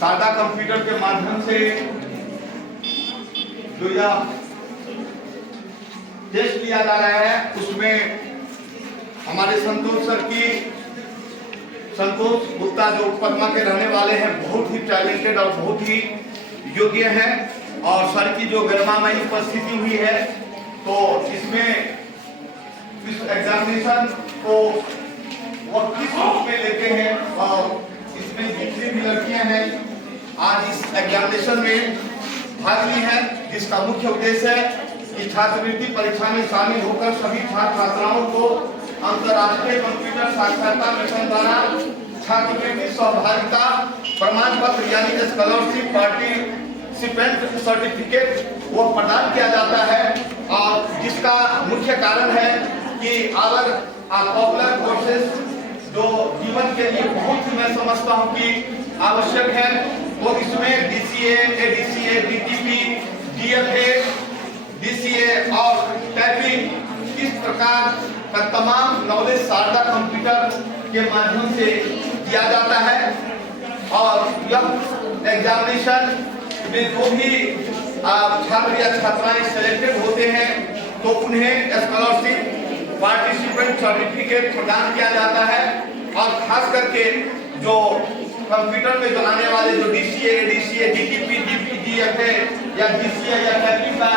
Sharda computer के माध्यम से जो यह टेस्ट लिया जा रहा है उसमें हमारे संतोष गुप्ता जो पटना के रहने वाले हैं, बहुत ही टैलेंटेड और बहुत ही योग्य हैं। और सर की जो गरिमामयी उपस्थिति हुई है, तो इसमें इस एग्जामिनेशन को वो किस रूप में लेते हैं और इसमें जितनी भी लड़कियां हैं आज इस एग्जामिनेशन में भाग ली हैं, जिसका मुख्य उद्देश्य है कि छात्रवृत्ति परीक्षा में शामिल होकर सभी छात्र छात्राओं को अंतर्राष्ट्रीय कंप्यूटर साक्षरता मिशन द्वारा छात्रवृत्ति सहभागिता प्रमाण पत्र यानी स्कॉलरशिप पार्टिसिपेंट सर्टिफिकेट वो प्रदान किया जाता है। और जिसका मुख्य कारण है कि अगर पॉपुलर कोर्सेज जो जीवन के लिए बहुत ही मैं समझता हूँ कि आवश्यक है, तो इसमें DCA, ADCA, DTP, DFA, DCA और टाइपिंग इस प्रकार का तमाम नॉलेज शारदा कंप्यूटर के माध्यम से दिया जाता है। और यह एग्जामिनेशन में जो भी छात्र या छात्राएं सिलेक्टेड होते हैं तो उन्हें स्कॉलरशिप पार्टिसिपेंट सर्टिफिकेट प्रदान किया जाता है। और खास करके जो कंप्यूटर में जो आने वाले जो DCA, ADCA, DTP, DFA या DCA या टाइपिंग का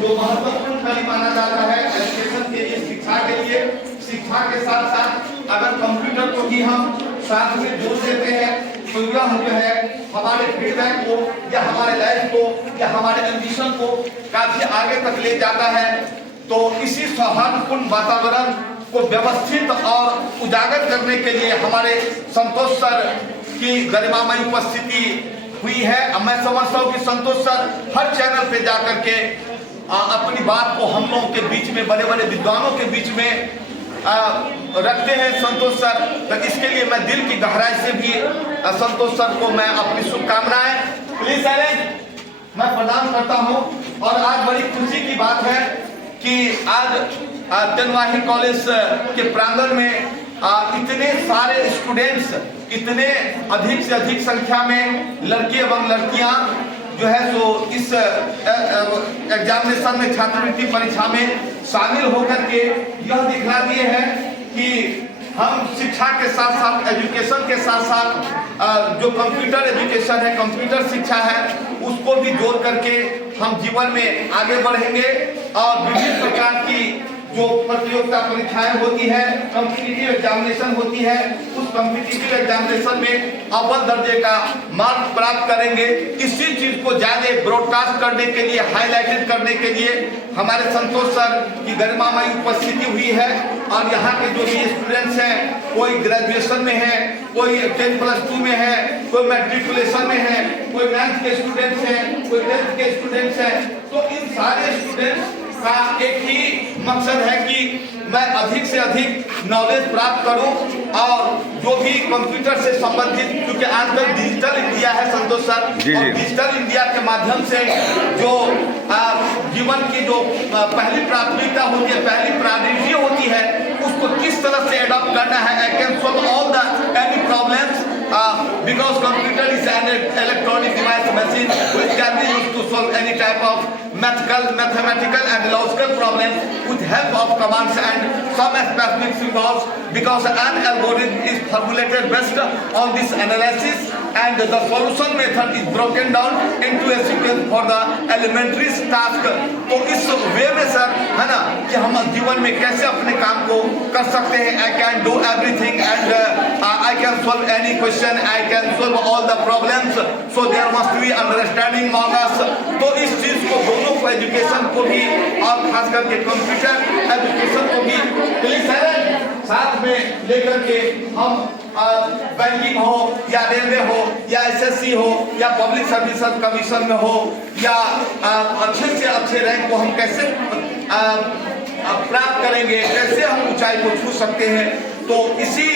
जो महत्वपूर्ण कार्य माना जाता है एजुकेशन के लिए, शिक्षा के लिए, शिक्षा के साथ साथ अगर कंप्यूटर को भी हम साथ में जोड़ देते हैं तो यह जो है हमारे फीडबैक को या हमारे लाइफ को या हमारे एम्बिशन को काफी आगे तक ले जाता है। तो इसी सौहार्दपूर्ण वातावरण को व्यवस्थित और उजागर करने के लिए हमारे संतोष सर की गरिमामयी उपस्थिति हुई है। मैं समझता हूँ कि संतोष सर हर चैनल पे जाकर के अपनी बात को हम लोगों के बीच में, बड़े बड़े विद्वानों के बीच में रखते हैं संतोष सर। तो इसके लिए मैं दिल की गहराई से भी संतोष सर को मैं अपनी शुभकामनाएं प्लीज मैं प्रदान करता हूं। और आज बड़ी खुशी की बात है कि आज जनवाही कॉलेज के प्रांगण में इतने सारे स्टूडेंट्स, इतने अधिक से अधिक संख्या में लड़के एवं लड़कियां जो है सो इस एग्जामिनेशन में छात्रवृत्ति परीक्षा में शामिल होकर के यह दिखला दिए हैं कि हम शिक्षा के साथ साथ, एजुकेशन के साथ साथ जो कंप्यूटर एजुकेशन है, कंप्यूटर शिक्षा है, उसको भी जोड़ करके हम जीवन में आगे बढ़ेंगे। और विभिन्न प्रकार की जो प्रतियोगिता परीक्षाएं होती है, कॉम्पिटिटिव एग्जामिनेशन होती है, उस कॉम्पिटिटिव एग्जामिनेशन में अव्वल दर्जे का मार्क प्राप्त करेंगे। इसी चीज को ज्यादा ब्रॉडकास्ट करने के लिए, हाईलाइटेड करने के लिए हमारे संतोष सर की गरिमामयी उपस्थिति हुई है। और यहाँ के जो भी स्टूडेंट्स हैं, कोई ग्रेजुएशन में है, कोई 10+2 में है, कोई मैट्रिकुलेशन में है, कोई 9th के स्टूडेंट्स हैं, कोई 10th के स्टूडेंट्स हैं, तो इन सारे स्टूडेंट्स का एक ही मकसद है कि मैं अधिक से अधिक नॉलेज प्राप्त करूं। और जो भी कंप्यूटर से संबंधित, क्योंकि आजकल डिजिटल इंडिया है संतोष सर, और डिजिटल इंडिया के माध्यम से जो जीवन की जो पहली प्राथमिकता होती है, पहली प्रायोरिटी होती है, उसको किस तरह से एडॉप्ट करना है। I can solve all the any problems because computer is an electronic device machine which can be used to solve any type of mathematical and logical problems with help of commands and some specific symbols, because an algorithm is formulated based on this analysis and the solution method is broken down into a sequence for the elementary task। तो इस वे में sir है ना कि हम जीवन में कैसे अपने काम को कर सकते हैं। I can do everything and I can solve any question, I can solve all the problems, so there must be understanding among us। तो इस चीज को दोनों को, एजुकेशन को भी और खास करके कंप्यूटर एजुकेशन को भी साथ में लेकर के हम बैंकिंग हो या रेलवे हो या SSC हो या पब्लिक सर्विस कमीशन में हो या अच्छे से अच्छे रैंक को हम कैसे प्राप्त करेंगे, कैसे हम ऊंचाई को छू सकते हैं। तो इसी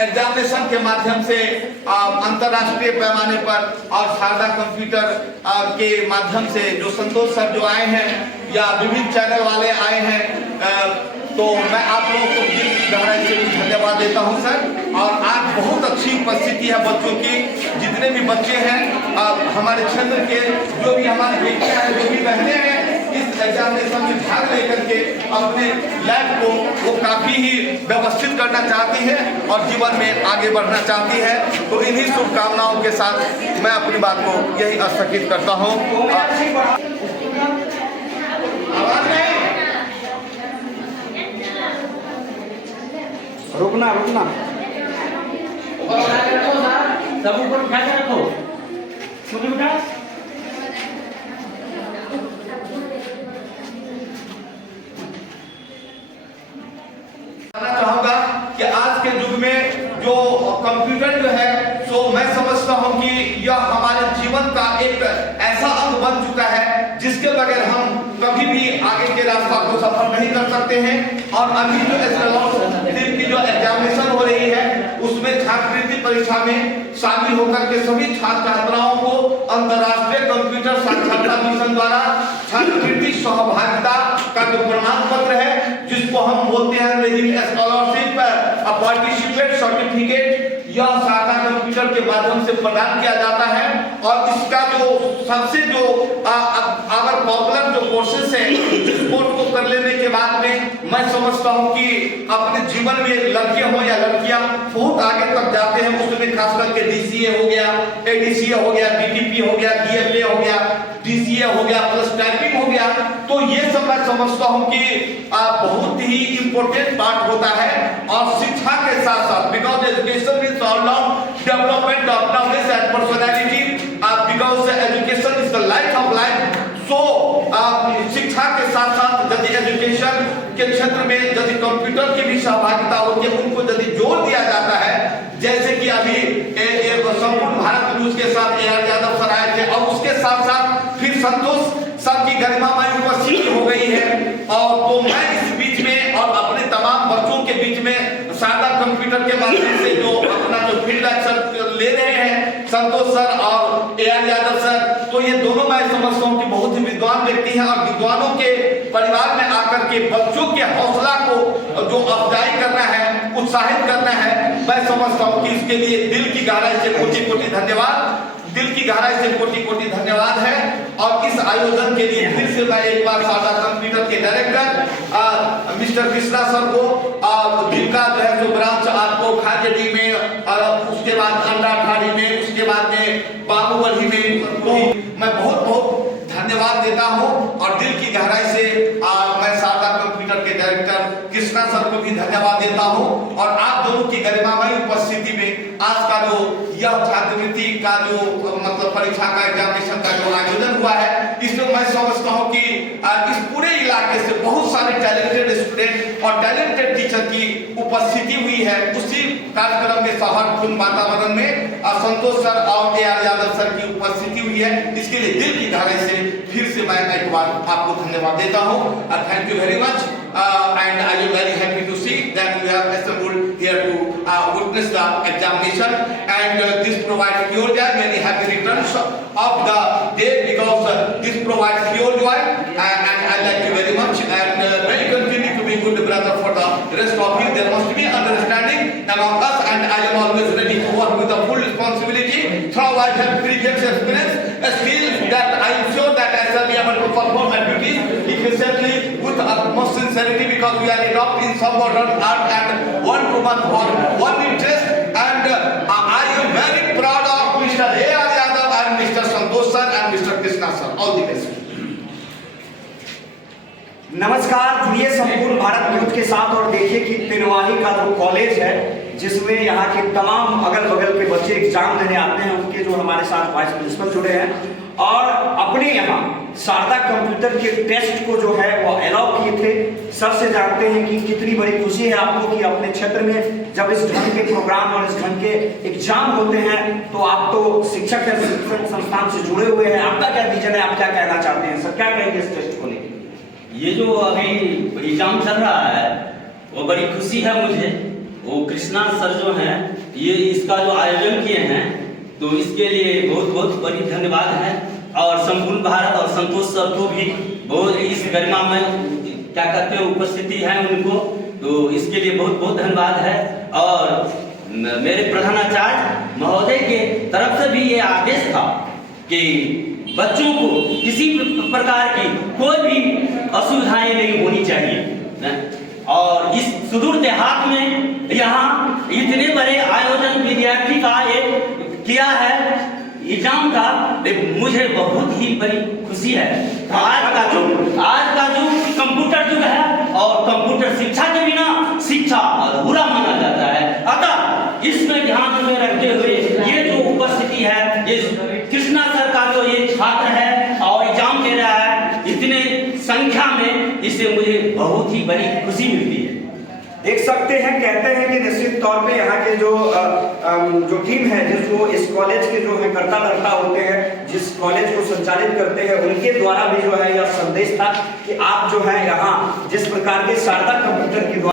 एग्जामिनेशन के माध्यम से अंतर्राष्ट्रीय पैमाने पर और शारदा कंप्यूटर के माध्यम से जो संतोष सर जो आए हैं या विभिन्न चैनल वाले आए हैं, तो मैं आप लोगों को दिल की गहराई से भी धन्यवाद देता हूं सर। और आज बहुत अच्छी उपस्थिति है बच्चों की। जितने भी बच्चे हैं हमारे क्षेत्र के, जो भी हमारे बेटे हैं, जो भी बहने हैं, इस एग्जामिनेशन में भाग लेकर के अपने लाइफ को वो काफी ही व्यवस्थित करना चाहती है और जीवन में आगे बढ़ना चाहती है। तो इन्हीं शुभकामनाओं के साथ मैं अपनी बात को यही स्थगित करता हूँ। रुकना रुकना, सब ऊपर उठा के रखो, मुझे उठा। चाहूंगा कि आज के युग में जो कंप्यूटर जो है, तो मैं समझता हूं कि यह हमारे जीवन का एक ऐसा अंग बन चुका है जिसके बगैर हम कभी भी आगे के रास्ता को सफर नहीं कर सकते हैं। और अभी जो एसएलओ की जो एग्जामिनेशन हो रही है, उसमें छात्रवृत्ति परीक्षा में शामिल होकर के सभी छात्र छात्राओं को अंतर्राष्ट्रीय कंप्यूटर साक्षरता मिशन द्वारा छात्रवृत्ति सहभागिता का जो प्रमाण पत्र है, जिसको हम बोलते हैं अंग्रेजी में स्कॉलरशिप पार्टिसिपेट सर्टिफिकेट, यह शाखा कंप्यूटर के माध्यम से प्रदान किया जाता है। और इसका जो सबसे जो अगर पॉपुलर जो कोर्सेस है, इस कोर्स को कर लेने के बाद में मैं समझता हूं कि अपने जीवन में लड़के हो या लड़कियां बहुत आगे तक जाते हैं। उसमें खास करके डीसीए हो गया, एडीसीए हो गया, डीटीपी हो गया, डीएफए हो गया, डीसीए हो गया, प्लस टाइपिंग हो गया। तो ये सब मैं समझता हूं कि बहुत ही इंपॉर्टेंट पार्ट होता है। और शिक्षा के साथ साथ, because education is all round development of knowledge and personality, because education is the life of life. So शिक्षा के साथ साथ यदि एजुकेशन के क्षेत्र में यदि कंप्यूटर की भी सहभागिता होती है, उनको यदि जोड़ दिया जाता है, जैसे कि अभी संपूर्ण भारत न्यूज के साथ AR यादव सर आए थे, और उसके साथ साथ फिर संतोष सर की गरिमामय उपस्थिति हो गई है। और तो मैं इस बीच में और अपने तमाम बच्चों के बीच में शारदा कंप्यूटर के माध्यम से जो अपना जो फील्ड लेक्चर ले रहे हैं संतोष सर और AR यादव सर, तो ये दोनों मैं समझता हूँ कि बहुत ही विद्वान व्यक्ति हैं। और विद्वानों के परिवार में आकर के बच्चों के हौसला को जो अफजाई करना है, उत्साहित करना है, मैं समझता हूँ कि इसके लिए दिल की गहराई से कोटि कोटि धन्यवाद, दिल की गहराई से कोटि कोटि धन्यवाद है। और इस आयोजन के लिए फिर से मैं एक बार शारदा कंप्यूटर के डायरेक्टर मिस्टर कृष्णा सर को, जिनका जो है जो ब्रांच आपको खाजेडी में, उसके बाद अंडाठाड़ी में, उसके बाद में बाबूवली में, तो मैं बहुत बहुत धन्यवाद देता हूं। और दिल की गहराई से मैं शारदा कंप्यूटर के डायरेक्टर कृष्णा सर को भी धन्यवाद देता हूं। और आप दोनों की गरिमामय उपस्थिति में आज का जो यह छात्रवृत्ति का जो मतलब परीक्षा का एग्जामिनेशन का जो आयोजन हुआ है, इसमें मैं समझता हूं कि इस पूरे इलाके से बहुत सारे टैलेंटेड स्टूडेंट और टैलेंटेड टीचर की उपस्थिति हुई है। उसी कार्यक्रम में सौहार्दपूर्ण वातावरण में संतोष सर और AR यादव सर की उपस्थिति हुई है। इसके लिए दिल की गहराई से फिर से मैं एक बार आपको धन्यवाद देता हूं। Thank you very much and I am very happy to see that we have assembled here to witness the examination, and this provides pure joy. Many happy returns of the day, because this provides pure joy, and I like you very much, and may you continue to be good brother for the rest of you. There must be understanding among us, and I am always ready to work with the full responsibility. Through I have previous experience, a skill that I am sure that I shall be able to perform my duties efficiently with utmost sincerity, because we are adopted in some modern art and one to one for one interest. And I am very proud of Mr. AR Yadav and Mr. Santosh sir and Mr. Krishna sir. All the best. नमस्कार, जुड़िए संपूर्ण Bharat news के साथ और देखिए कि तिरवाही का जो कॉलेज है, जिसमें यहाँ के तमाम अगल बगल के बच्चे एग्जाम देने आते हैं, उनके जो हमारे साथ वाइस प्रिंसिपल जुड़े हैं और अपने यहाँ शारदा कंप्यूटर के टेस्ट को जो है वो अलाउ किए थे। सबसे जानते हैं कि कितनी बड़ी खुशी है आपको कि अपने क्षेत्र में जब इस ढंग के प्रोग्राम और इस ढंग के एग्जाम होते हैं, तो आप तो शिक्षक संस्थान से जुड़े हुए हैं। आपका क्या विजन है, आप क्या कहना चाहते हैं सर, क्या कहेंगे इस टेस्ट को लेकर? ये जो अभी एग्जाम चल रहा है वो बड़ी खुशी है मुझे। वो कृष्णा सर जो हैं, ये इसका जो आयोजन किए हैं, तो इसके लिए बहुत बहुत बड़ी धन्यवाद है। और संपूर्ण भारत और संतोष सर को भी बहुत इस गरिमा में क्या कहते हैं उपस्थिति है उनको, तो इसके लिए बहुत बहुत धन्यवाद है। और मेरे प्रधानाचार्य महोदय के तरफ से भी ये आदेश था कि बच्चों को किसी प्रकार की कोई भी असुविधाएं नहीं होनी चाहिए। और इस सुदूर देहात में यहाँ इतने बड़े आयोजन विद्यार्थी का ये किया है एग्जाम का, मुझे बहुत ही बड़ी खुशी है। आज का युग कंप्यूटर युग है और कंप्यूटर शिक्षा के बिना शिक्षा अधूरा माना जाता है। अतः इसमें ध्यान में रखते हुए ये जो उपस्थिति है, ये कृष्णा सर का जो ये छात्र है और एग्जाम दे रहा है इतने संख्या में, इससे मुझे बहुत ही बड़ी खुशी मिलती है। देख सकते हैं, कहते हैं कि निश्चित तौर पे यहाँ के जो टीम है, जिसको इस कॉलेज के जो है कर्ता धर्ता होते हैं, जिस कॉलेज को संचालित करते हैं, उनके द्वारा भी जो है यह संदेश था कि आप जो है यहाँ जिस प्रकार के शारदा कंप्यूटर की